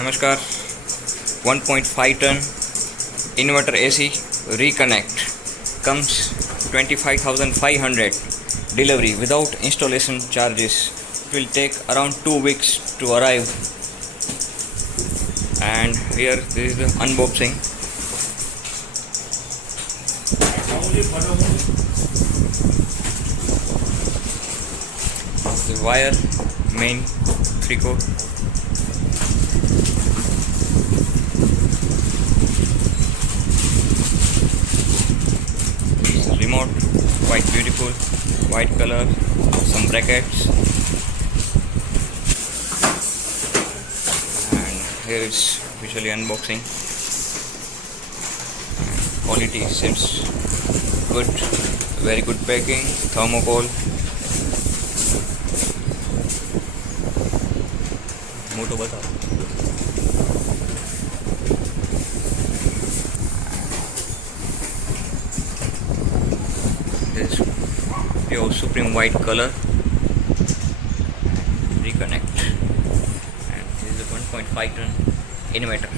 Namaskar. 1.5 ton inverter AC Reconnect comes 25,500 delivery without installation charges. It will take around 2 weeks to arrive. And here this is the unboxing. The wire, main 3-core. Remote, quite beautiful, white color, some brackets, and here is visually unboxing. Quality seems good, very good packing, thermocol. मोटो बताओ. This pure supreme white color. Reconnect, and this is a 1.5 ton inverter.